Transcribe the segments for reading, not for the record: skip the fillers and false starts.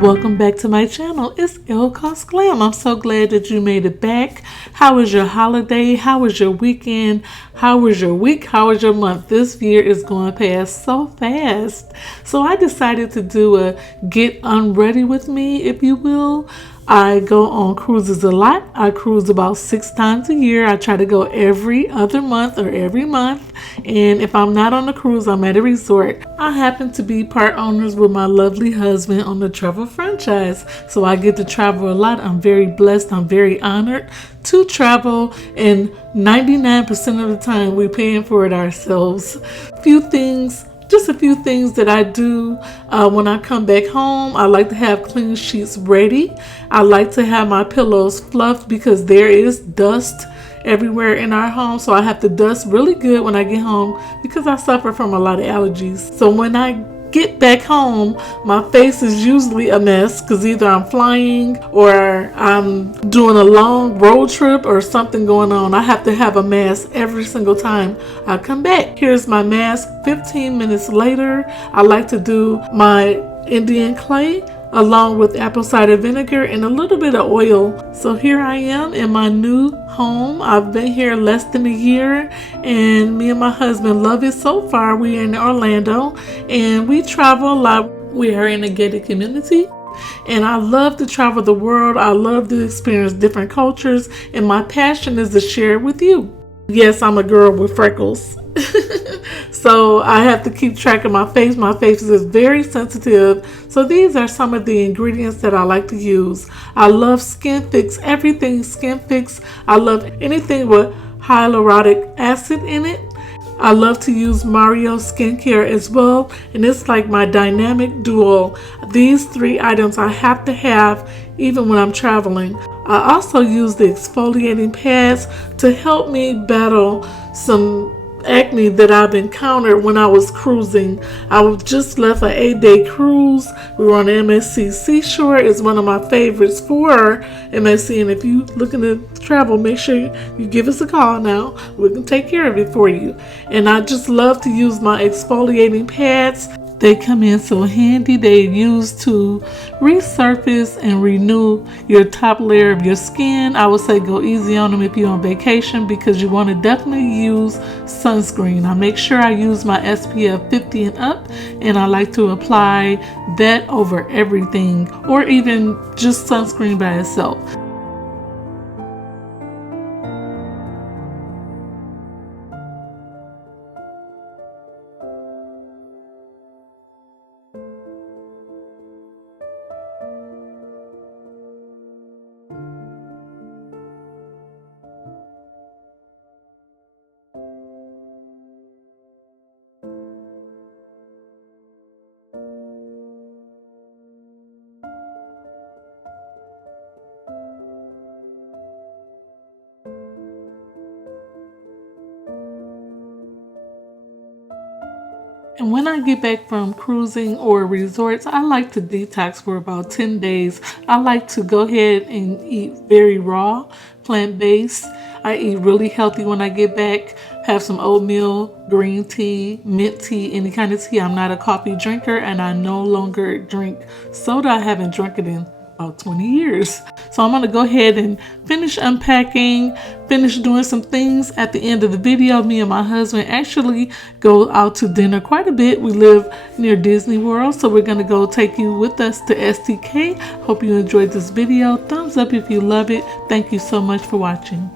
Welcome back to my channel. It's 𝐸𝑚𝑎𝑧𝑖𝑛𝑔. I'm so glad that you made it back. How was your holiday? How was your weekend? How was your week? How was your month? This year is going past so fast. So I decided to do a get unready with me, if you will. I go on cruises a lot. I cruise about 6 times a year. I try to go every other month or every month. And if I'm not on a cruise, I'm at a resort. I happen to be part owners with my lovely husband on the travel franchise. So I get to travel a lot. I'm very blessed. I'm very honored to travel. And 99% of the time, we're paying for it ourselves. Just a few things that I do when I come back home. I like to have clean sheets ready. I like to have my pillows fluffed because there is dust everywhere in our home. So I have to dust really good when I get home because I suffer from a lot of allergies. So when I get back home, my face is usually a mess because either I'm flying or I'm doing a long road trip or something going on. I have to have a mask every single time I come back. Here's my mask 15 minutes later. I like to do my Indian clay along with apple cider vinegar and a little bit of oil. So here I am in my new home. I've been here less than a year and me and my husband love it so far. We are in Orlando and we travel a lot. We are in a gated community and I love to travel the world. I love to experience different cultures and my passion is to share it with you. Yes, I'm a girl with freckles. So I have to keep track of my face. My face is very sensitive. So these are some of the ingredients that I like to use. I love Skin Fix, everything Skin Fix. I love anything with hyaluronic acid in it. I love to use Mario skincare as well. And it's like my dynamic duo. These 3 items I have to have even when I'm traveling. I also use the exfoliating pads to help me battle some acne that I've encountered when I was cruising. I just left an 8-day cruise. We were on the MSC Seashore. It's one of my favorites for MSC. And if you looking to travel, make sure you give us a call now. We can take care of it for you. And I just love to use my exfoliating pads. They come in so handy. They're used to resurface and renew your top layer of your skin. I would say go easy on them if you're on vacation because you want to definitely use sunscreen. I make sure I use my SPF 50 and up, and I like to apply that over everything or even just sunscreen by itself. And when I get back from cruising or resorts, I like to detox for about 10 days. I like to go ahead and eat very raw, plant-based. I eat really healthy when I get back. Have some oatmeal, green tea, mint tea, any kind of tea. I'm not a coffee drinker and I no longer drink soda. I haven't drunk it in about 20 years. So I'm going to go ahead and finish unpacking, finish doing some things. At the end of the video, me and my husband actually go out to dinner quite a bit. We live near Disney World, so we're going to go take you with us to STK. Hope you enjoyed this video. Thumbs up if you love it. Thank you so much for watching.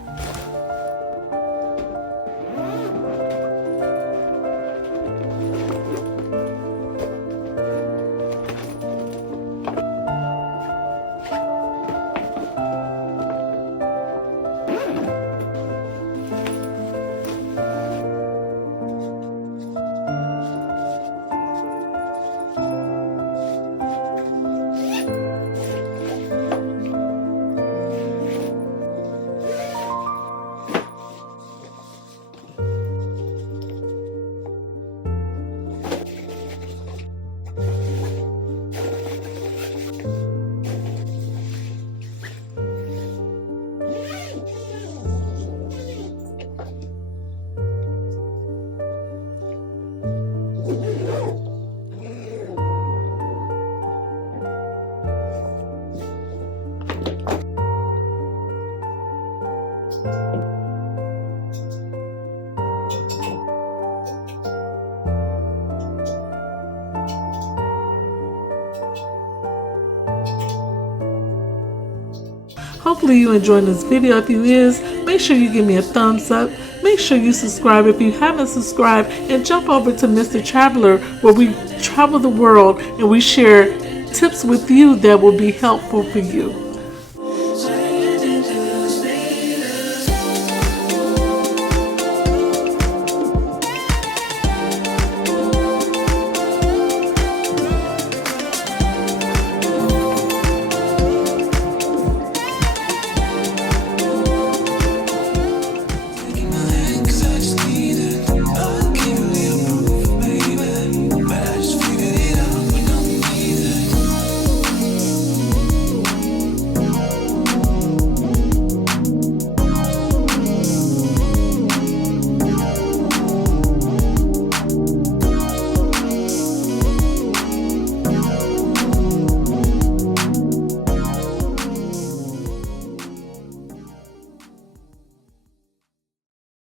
Hopefully you enjoyed this video. If you is, make sure you give me a thumbs up. Make sure you subscribe if you haven't subscribed, and jump over to Mr. Traveler, where we travel the world and we share tips with you that will be helpful for you.